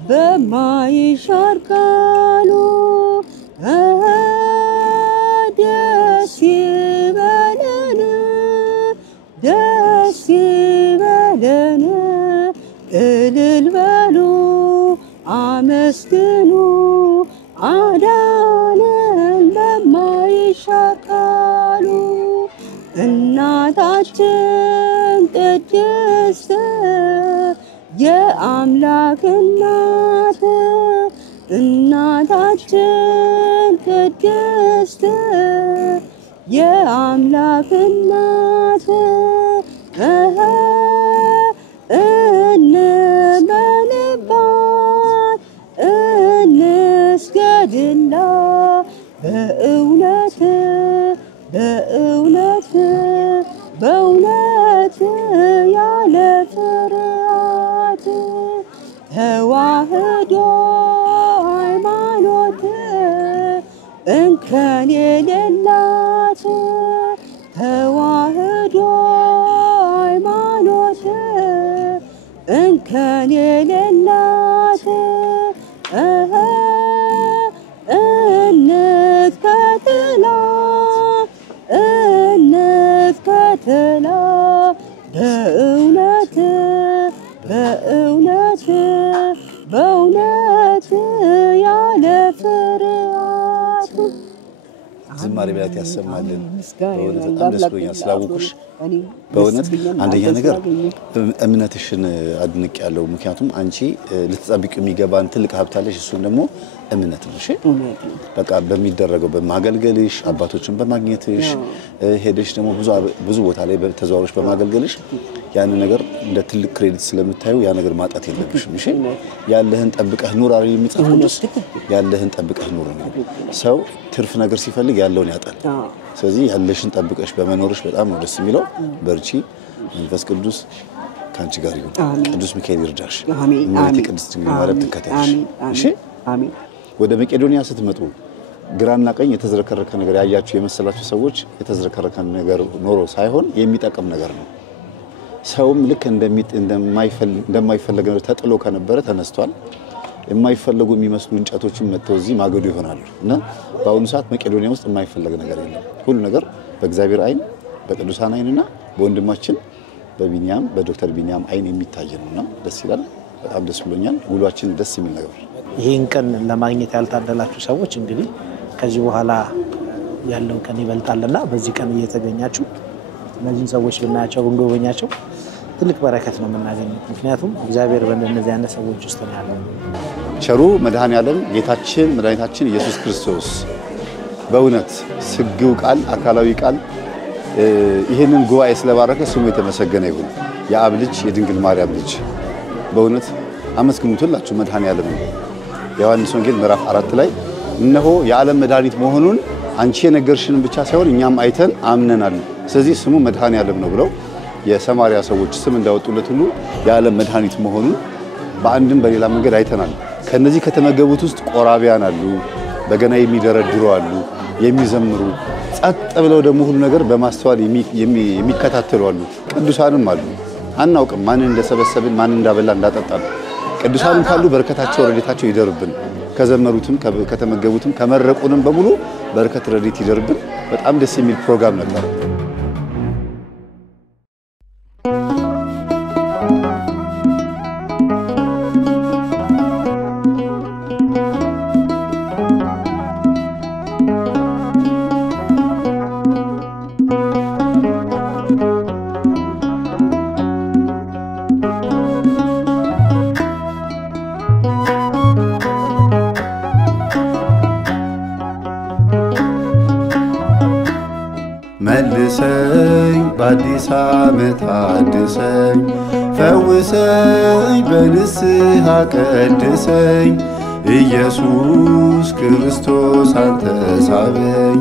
በማይሻር ቃሉ ደስ ይበለን ደስ ይበለን እልል በሉ አመስግኑ አዳነን በማይሻር ቃሉ። እናታችን ቅድስት የአምላክ እናት እናታችን ቅድስት የአምላክ እናት እንበልባት እንስገድላት በእውነት በእውነት በእውነት ያለ ፍርሃት ተዋህዶ ሃይማኖት እንከን የሌላት ተዋህዶ ሃይማኖት እንከን የሌላት እንከተላት በእውነት በእውነት በእውነት ያለ ፍርሃት። ዝማሬ ብላት ያሰማልን። በእውነት በጣም ደስ ብሎኛል ስላወኩሽ። በእውነት አንደኛ ነገር እምነትሽን አድንቅ ያለው ምክንያቱም አንቺ ልትጠብቂው የሚገባን ትልቅ ሀብት አለሽ። እሱን ደግሞ እምነት ነው። እሺ በቃ በሚደረገው በማገልገልሽ አባቶችን በማግኘትሽ ሄደሽ ደግሞ ብዙ ቦታ ላይ ተዘዋውረሽ በማገልገልሽ ያን ነገር እንደ ትልቅ ክሬዲት ስለምታዩ ያ ነገር ማጣት የለብሽም። እሺ ያለህን ጠብቀህ ኑር አይደል የሚጻፈው? ያለህን ጠብቀህ ኑር ነው። ሰው ትርፍ ነገር ሲፈልግ ያለውን ያጣል። ስለዚህ ያለሽን ጠብቀሽ በመኖርሽ በጣም ነው ደስ የሚለው። በርቺ። መንፈስ ቅዱስ ካንቺ ጋር ይሁን። ቅዱስ ሚካኤል ይርዳሽ። አሜን። ቅድስት ድንግል ማርያም ትከተልሽ። እሺ አሜን። ወደ መቄዶንያ ስትመጡ ግራና ቀኝ የተዝረከረከ ነገር ያያችሁ የመሰላችሁ ሰዎች የተዝረከረከ ነገር ኖሮ ሳይሆን የሚጠቅም ነገር ነው። ሰውም ልክ እንደማይፈልግ ነገር ተጥሎ ከነበረ ተነስቷል። የማይፈልጉ የሚመስሉ እንጨቶችን መጥተው እዚህ ማገዶ ይሆናሉ እና በአሁኑ ሰዓት መቄዶንያ ውስጥ የማይፈልግ ነገር የለም። ሁሉ ነገር በእግዚአብሔር አይን በቅዱሳን አይንና በወንድማችን በቢኒያም በዶክተር ቢኒያም አይን የሚታይ ነውና ደስ ይላል። በጣም ደስ ብሎኛል። ውሏችን ደስ የሚል ነገር። ይሄን ቀን ለማግኘት ያልታደላችሁ ሰዎች እንግዲህ ከዚህ በኋላ ያለው ቀን ይበልጣልና በዚህ ቀን እየተገኛችሁ እነዚህ ሰዎች ብናያቸው ብንጎበኛቸው ትልቅ በረከት ነው የምናገኘው። ምክንያቱም እግዚአብሔር በእነዚህ አይነት ሰዎች ውስጥ ነው ያለው። ቸሩ መድኃኔዓለም ጌታችን መድኃኒታችን ኢየሱስ ክርስቶስ በእውነት ስግው ቃል አካላዊ ቃል ይሄንን ጉባኤ ስለባረከ ስሙ የተመሰገነ ይሁን። የአብ ልጅ የድንግል ማርያም ልጅ በእውነት አመስግኑትላችሁ መድኃኔዓለም። የዮሐንስ ወንጌል ምዕራፍ 4 ላይ እነሆ የዓለም መድኃኒት መሆኑን አንቺ የነገርሽንን ብቻ ሳይሆን እኛም አይተን አምነናል፣ ስለዚህ ስሙ መድኃኔዓለም ነው ብለው የሰማሪያ ሰዎች ስም እንዳወጡለት ሁሉ የዓለም መድኃኒት መሆኑን በአንድም በሌላ መንገድ አይተናል። ከነዚህ ከተመገቡት ውስጥ ቆራቢያን አሉ፣ በገና የሚደረድሩ አሉ፣ የሚዘምሩ ጸጥ ብለው ደግሞ ሁሉ ነገር በማስተዋል የሚከታተሉ አሉ። ቅዱሳንም አሉ። አናውቅም ማን እንደሰበሰብን ማን እንዳበላ እንዳጠጣን። ቅዱሳንም ካሉ በረከታቸው ረድኤታቸው ይደርብን። ከዘመሩትም ከተመገቡትም ከመረቁንም በሙሉ በረከት ረድኤት ይደርብን። በጣም ደስ የሚል ፕሮግራም ነበር። መልሰኝ በአዲስ ዓመት አድሰኝ፣ ፈውሰኝ በንስሐ ቀድሰኝ፣ ኢየሱስ ክርስቶስ አንተ ሳበኝ፣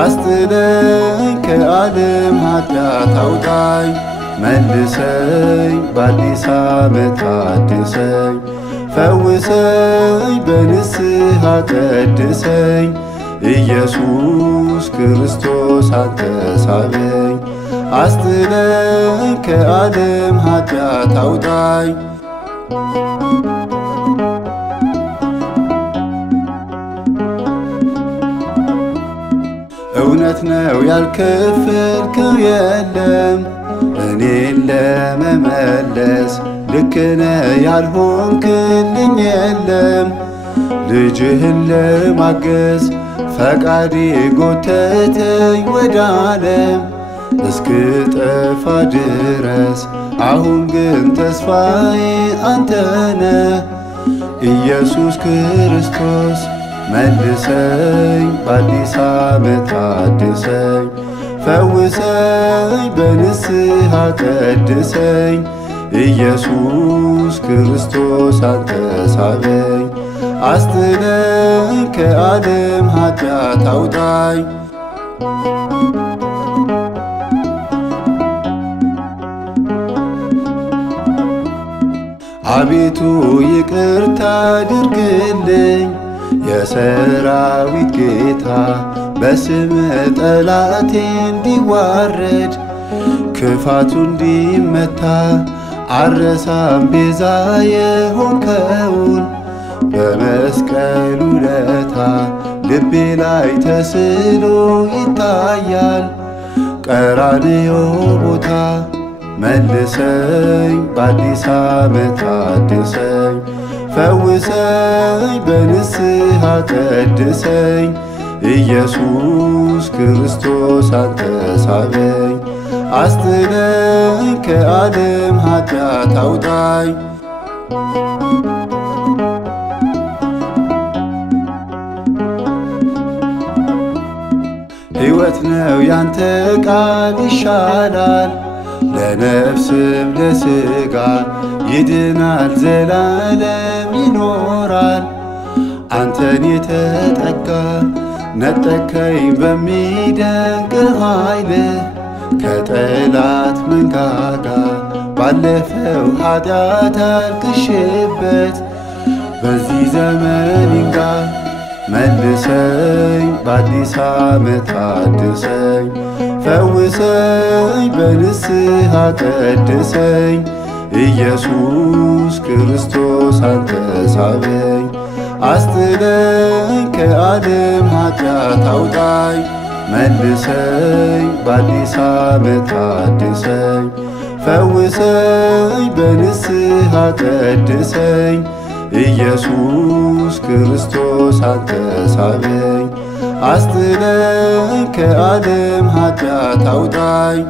አስጥለኝ ከዓለም ኃጢአት አውጣኝ። መልሰኝ በአዲስ ዓመት አድሰኝ፣ ፈውሰኝ በንስሐ ቀድሰኝ፣ ኢየሱስ ክርስቶስ አንተ ሳበኝ፣ አስጥለኝ ከዓለም ኃጢአት አውጣኝ። እውነት ነው ያልከፈልከው የለም እኔን ለመመለስ፣ ልክ ነህ ያልሆንክልኝ የለም ልጅህን ለማገዝ። ፈቃዴ ጎተተኝ ወደ ዓለም እስክጠፋ ድረስ፣ አሁን ግን ተስፋዬ አንተነ ኢየሱስ ክርስቶስ። መልሰኝ በአዲስ ዓመት አድሰኝ፣ ፈውሰኝ በንስሐ ቀድሰኝ፣ ኢየሱስ ክርስቶስ አንተ ሳበኝ፣ አስጥለኝ ከዓለም ኃጢአት አውጣኝ። አቤቱ ይቅርታ አድርግልኝ የሰራዊት ጌታ፣ በስም ጠላቴ እንዲዋረድ ክፋቱ እንዲመታ፣ አረሳም ቤዛ የሆንከውን በመስቀሉ ለታ ልቤ ላይ ተስሎ ይታያል ቀራንዮ ቦታ። መልሰኝ በአዲስ ዓመት አድሰኝ፣ ፈውሰኝ በንስሐ ቀድሰኝ፣ ኢየሱስ ክርስቶስ አንተ ሳበኝ፣ አስጥለኝ ከዓለም ኃጢአት አውጣኝ። ሕይወት ነው ያንተ ቃል ይሻላል፣ ለነፍስም ለሥጋ ይድናል ዘላለም ይኖራል። አንተን የተጠጋ ነጠቀኝ በሚደንቅ ኃይል፣ ከጠላት መንጋጋ ባለፈው ኃጢአት አልቅሼበት በዚህ ዘመን ይንጋ። መልሰኝ በአዲስ ዓመት አድሰኝ፣ ፈውሰኝ በንስሐ ቀድሰኝ፣ ኢየሱስ ክርስቶስ አንተ ሳበኝ አስጥለኝ ከዓለም ኃጢአት አውጣኝ መልሰኝ በአዲስ ዓመት አድሰኝ ፈውሰኝ በንስሐ ቀድሰኝ ኢየሱስ ክርስቶስ አንተ ሳበኝ አስጥለኝ ከዓለም ኃጢአት አውጣኝ